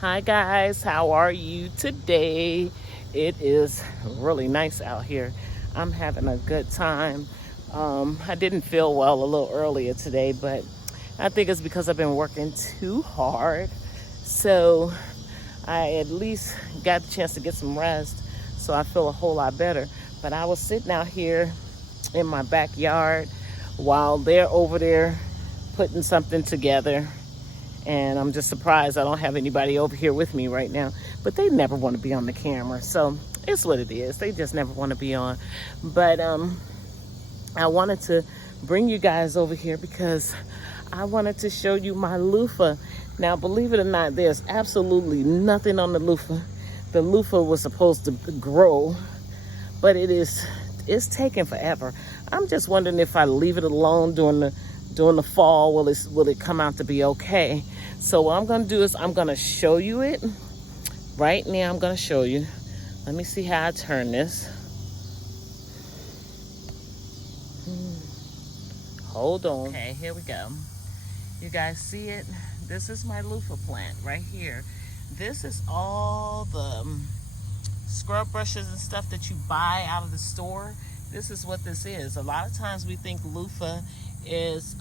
Hi guys, how are you today? It is really nice out here. I'm having a good time. I didn't feel well a little earlier today, but I think it's because I've been working too hard. So I at least got the chance to get some rest, so I feel a whole lot better. But I was sitting out here in my backyard while they're over there putting something together, and I'm just surprised I don't have anybody over here with me right now. But they never want to be on the camera, so it's what it is. They just never want to be on. But I wanted to bring you guys over here because I wanted to show you my loofah. Now, believe it or not, there's absolutely nothing on the loofah. The loofah was supposed to grow, but it's taking forever. I'm just wondering if I leave it alone during the fall, will it come out to be okay? So what I'm gonna do is I'm gonna show you it right now. I'm gonna show you. Let me see how I turn this. Hold on. Okay, here we go. You guys see it? This is my loofah plant right here. This is all the scrub brushes and stuff that you buy out of the store. This is what this is. A lot of times we think loofah is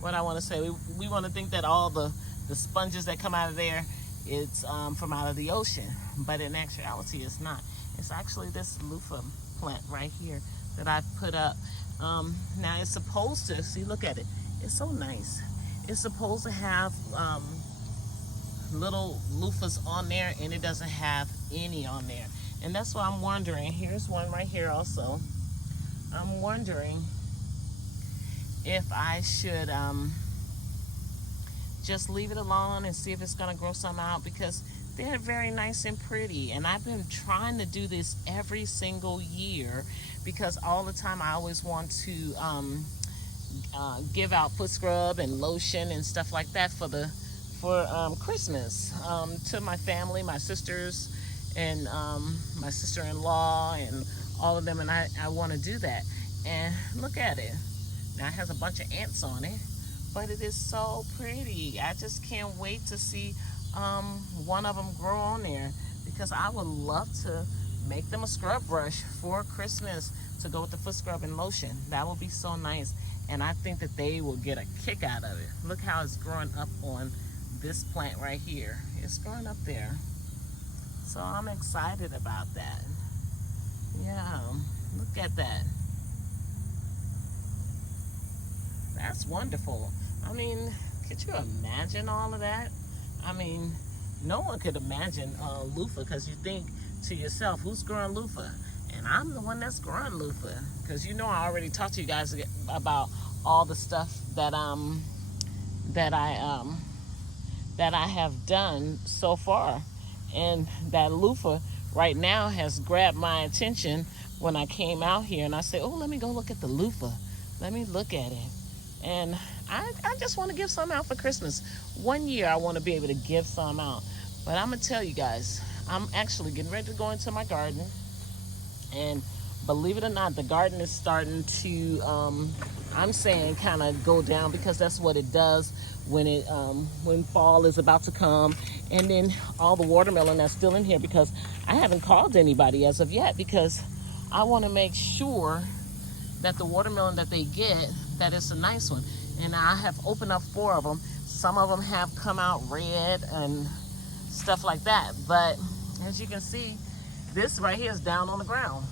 what I want to say. We want to think that all the sponges that come out of there, it's from out of the ocean, but in actuality it's not. It's actually this loofah plant right here that I've put up. Now it's supposed to, see, look at it. It's so nice. It's supposed to have little loofahs on there, and it doesn't have any on there. And that's why I'm wondering, here's one right here also. I'm wondering if I should just leave it alone and see if it's gonna grow some out, because they're very nice and pretty. And I've been trying to do this every single year because all the time I always want to give out foot scrub and lotion and stuff like that for Christmas to my family, my sisters, and my sister-in-law and all of them. And I want to do that. And look at it. Now it has a bunch of ants on it, but it is so pretty. I just can't wait to see one of them grow on there, because I would love to make them a scrub brush for Christmas to go with the foot scrub and lotion. That would be so nice, and I think that they will get a kick out of it. Look how it's growing up on this plant right here. It's growing up there, so I'm excited about that. Yeah, look at that. That's wonderful. I mean, could you imagine all of that? I mean, no one could imagine loofah, because you think to yourself, who's growing loofah? And I'm the one that's growing loofah, because you know I already talked to you guys about all the stuff that that I have done so far. And that loofah right now has grabbed my attention when I came out here, and I said, oh, let me go look at the loofah. Let me look at it. And I just want to give some out for Christmas. One year I want to be able to give some out. But I'm going to tell you guys, I'm actually getting ready to go into my garden. And believe it or not, the garden is starting to, I'm saying, kind of go down, because that's what it does when fall is about to come. And then all the watermelon that's still in here, because I haven't called anybody as of yet, because I want to make sure that the watermelon that they get, that it's a nice one. And I have opened up 4 of them. Some of them have come out red and stuff like that. But as you can see, this right here is down on the ground.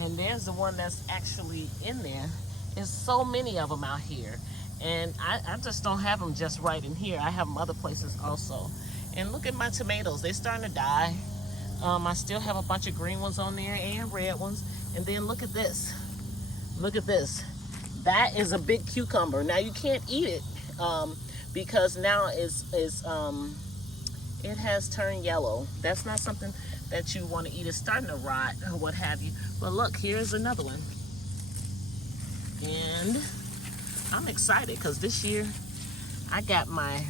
And there's the one that's actually in there. There's so many of them out here. And I just don't have them just right in here. I have them other places also. And look at my tomatoes. They're starting to die. I still have a bunch of green ones on there and red ones. And then look at this. Look at this. That is a big cucumber. Now you can't eat it because now it has turned yellow. That's not something that you want to eat. It's starting to rot or what have you. But look, here's another one. And I'm excited because this year I got my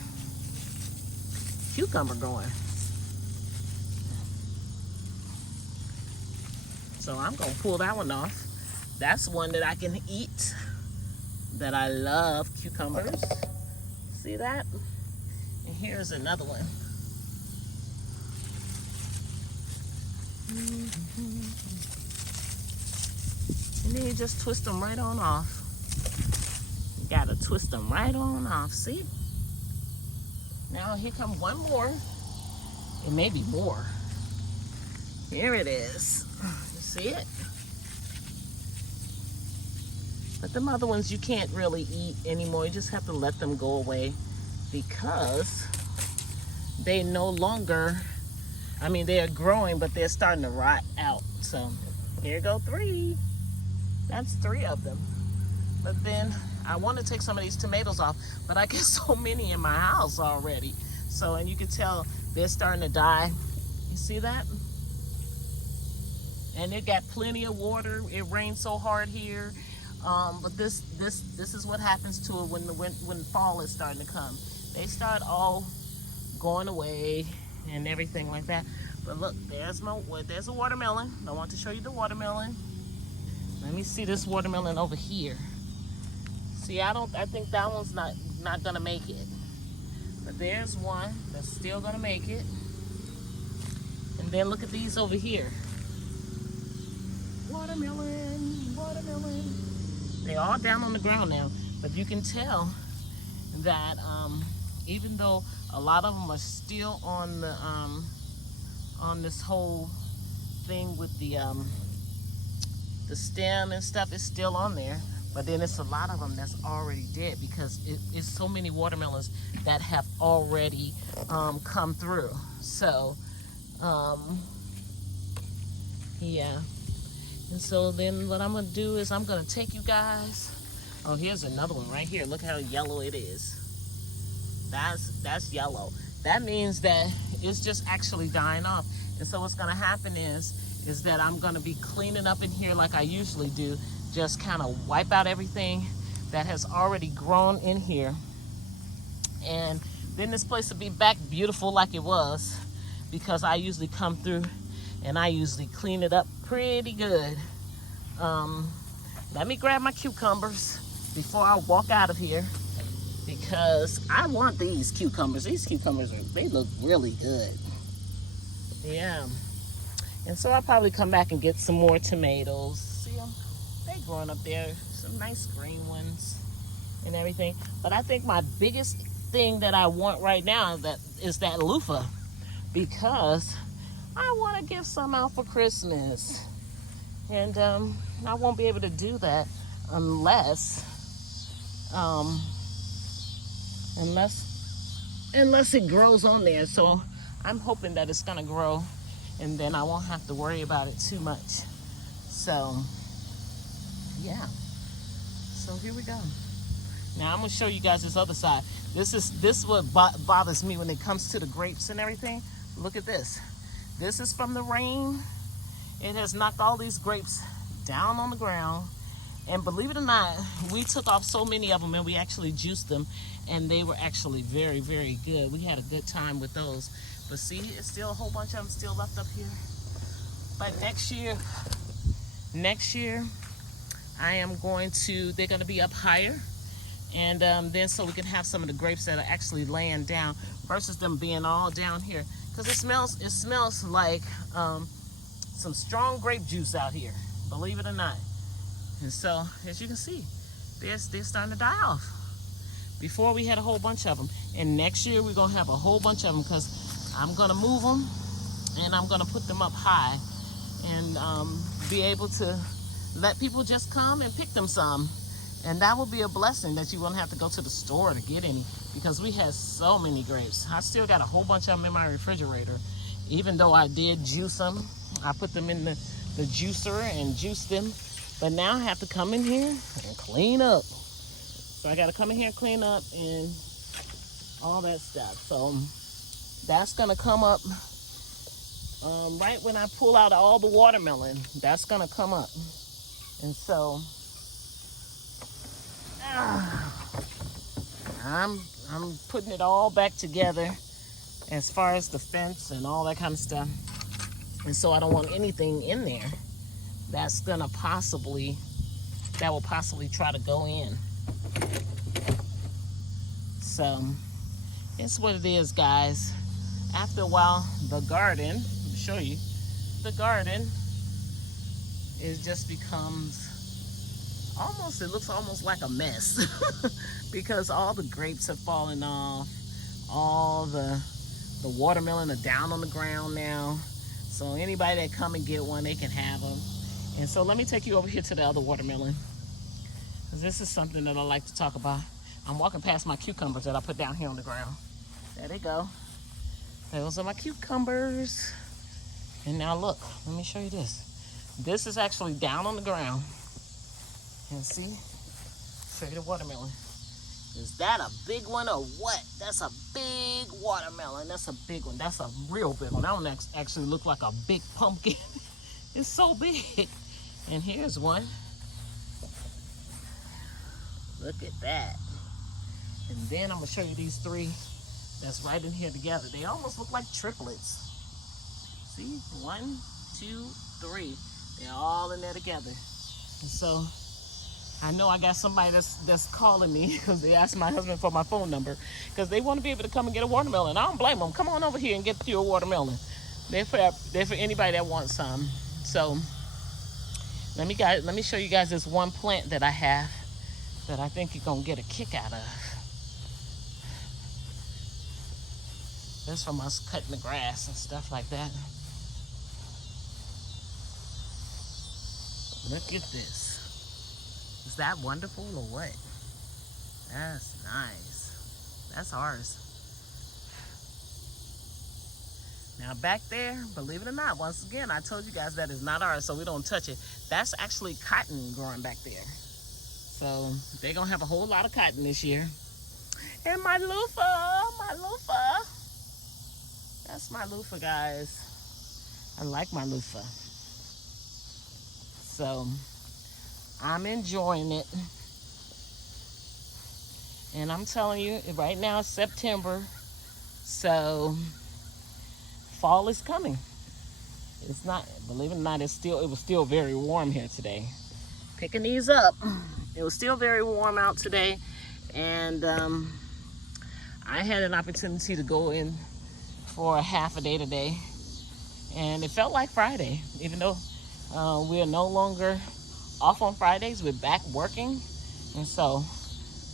cucumber going. So I'm going to pull that one off. That's one that I can eat, that I love, cucumbers. See that? And here's another one. And then you just twist them right on off. You gotta twist them right on off, see? Now here come one more. It may be more. Here it is. You see it? But them other ones you can't really eat anymore. You just have to let them go away because they no longer, I mean, they are growing, but they're starting to rot out. So here go 3. That's 3 of them. But then I want to take some of these tomatoes off, but I get so many in my house already. So, and you can tell they're starting to die. You see that? And it got plenty of water. It rained so hard here. But this is what happens to it when fall is starting to come. They start all going away and everything like that. But look, there's a watermelon. I want to show you the watermelon. Let me see this watermelon over here. See, I think that one's not gonna make it. But there's one that's still gonna make it. And then look at these over here. Watermelon, watermelon. They're all down on the ground now, but you can tell that even though a lot of them are still on the on this whole thing with the stem and stuff, is still on there. But then it's a lot of them that's already dead because it's so many watermelons that have already come through. So yeah. And so then what I'm gonna do is I'm gonna take you guys. Oh, here's another one right here. Look how yellow it is. That's yellow. That means that it's just actually dying off. And so what's gonna happen is that I'm gonna be cleaning up in here like I usually do. Just kind of wipe out everything that has already grown in here. And then this place will be back beautiful like it was, because I usually come through and I usually clean it up pretty good. Let me grab my cucumbers before I walk out of here, because I want these cucumbers. These cucumbers, they look really good. Yeah. And so I'll probably come back and get some more tomatoes. See them? They growing up there. Some nice green ones and everything. But I think my biggest thing that I want right now is that luffa, because I want to give some out for Christmas. And I won't be able to do that unless it grows on there. So I'm hoping that it's gonna grow, and then I won't have to worry about it too much. So yeah. So here we go. Now I'm gonna show you guys this other side. This is what bothers me when it comes to the grapes and everything. Look at this. This is from the rain. It has knocked all these grapes down on the ground. And believe it or not, we took off so many of them and we actually juiced them, and they were actually very, very good. We had a good time with those. But see, it's still a whole bunch of them still left up here. But next year, they're gonna be up higher. And then so we can have some of the grapes that are actually laying down versus them being all down here. Because it smells like some strong grape juice out here, believe it or not. And so, as you can see, they're starting to die off. Before we had a whole bunch of them. And next year we're gonna have a whole bunch of them, because I'm gonna move them and I'm gonna put them up high and be able to let people just come and pick them some. And that will be a blessing, that you won't have to go to the store to get any, because we had so many grapes. I still got a whole bunch of them in my refrigerator. Even though I did juice them, I put them in the juicer and juice them. But now I have to come in here and clean up. So I got to come in here and clean up and all that stuff. So that's going to come up right when I pull out all the watermelon. That's going to come up. And so I'm putting it all back together as far as the fence and all that kind of stuff. And so I don't want anything in there that will possibly try to go in. So It's what it is, guys. After a while, the garden, let me show you, the garden is just becomes almost, it looks almost like a mess because all the grapes have fallen off, all the watermelon are down on the ground now. So anybody that come and get one, they can have them. And so let me take you over here to the other watermelon, because this is something that I like to talk about. I'm walking past my cucumbers that I put down here on the ground. There they go. Those are my cucumbers. And now look, let me show you this. This is actually down on the ground. And see, show you the watermelon. Is that a big one or what? That's a big watermelon. That's a big one. That's a real big one. That one actually looked like a big pumpkin. It's so big. And here's one. Look at that. And then I'm gonna show you these three that's right in here together. They almost look like triplets. See, 1, 2, 3. They're all in there together. And so I know I got somebody that's calling me because they asked my husband for my phone number because they want to be able to come and get a watermelon. I don't blame them. Come on over here and get you a watermelon. They're for anybody that wants some. So let me show you guys this one plant that I have that I think you're gonna get a kick out of. That's from us cutting the grass and stuff like that. Look at this. Is that wonderful or what? That's nice. That's ours. Now back there, believe it or not, once again, I told you guys that is not ours, so we don't touch it. That's actually cotton growing back there. So they're gonna have a whole lot of cotton this year. And my loofah, my loofah. That's my loofah, guys. I like my loofah. So I'm enjoying it. And I'm telling you, right now it's September, so fall is coming. It's not, believe it or not, it was still very warm here today. Picking these up, it was still very warm out today, and I had an opportunity to go in for a half a day today, and it felt like Friday, even though we are no longer off on Fridays. We're back working, and so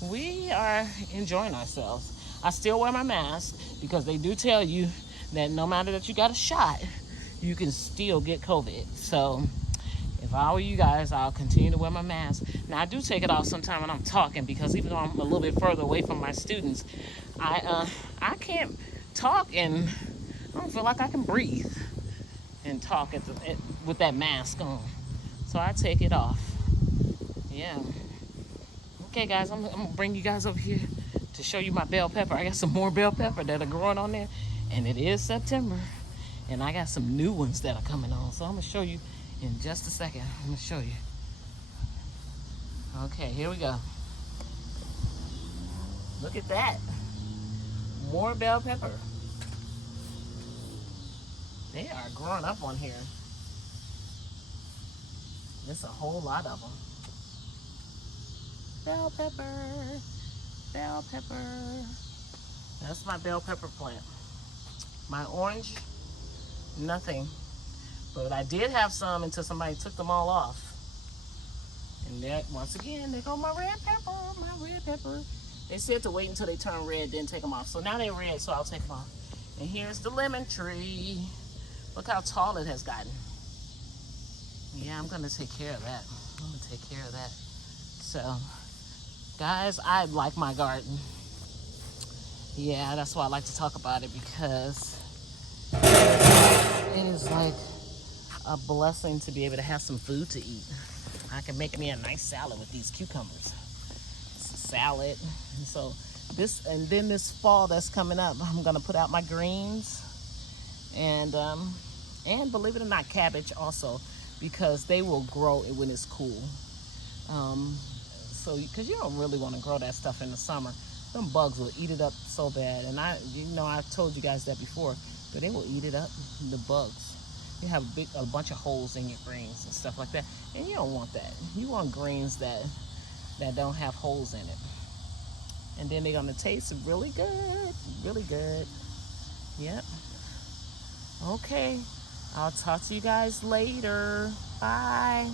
we are enjoying ourselves. I still wear my mask because they do tell you that no matter that you got a shot, you can still get COVID. So if I were you guys, I'll continue to wear my mask. Now I do take it off sometime when I'm talking, because even though I'm a little bit further away from my students, I can't talk and I don't feel like I can breathe and talk with that mask on. So I take it off. Yeah. Okay, guys, I'm gonna bring you guys over here to show you my bell pepper. I got some more bell pepper that are growing on there, and it is September, and I got some new ones that are coming on. So I'm gonna show you in just a second. I'm gonna show you. Okay, here we go. Look at that. More bell pepper. They are growing up on here. There's a whole lot of them. Bell pepper, bell pepper. That's my bell pepper plant. My orange, nothing. But I did have some until somebody took them all off. And that, once again, there go my red pepper, my red pepper. They said to wait until they turn red, then take them off. So now they're red, so I'll take them off. And here's the lemon tree. Look how tall it has gotten. Yeah, I'm gonna take care of that. I'm gonna take care of that. So, guys, I like my garden. Yeah, that's why I like to talk about it, because it is like a blessing to be able to have some food to eat. I can make me a nice salad with these cucumbers. It's a salad. And so then this fall that's coming up, I'm gonna put out my greens and believe it or not, cabbage also, because they will grow when it's cool. So because you don't really want to grow that stuff in the summer. Them bugs will eat it up so bad. And I've told you guys that before, but they will eat it up, the bugs. You have a bunch of holes in your greens and stuff like that, and you don't want that. You want greens that don't have holes in it. And then they're gonna taste really good, really good. Yep. Okay. I'll talk to you guys later. Bye.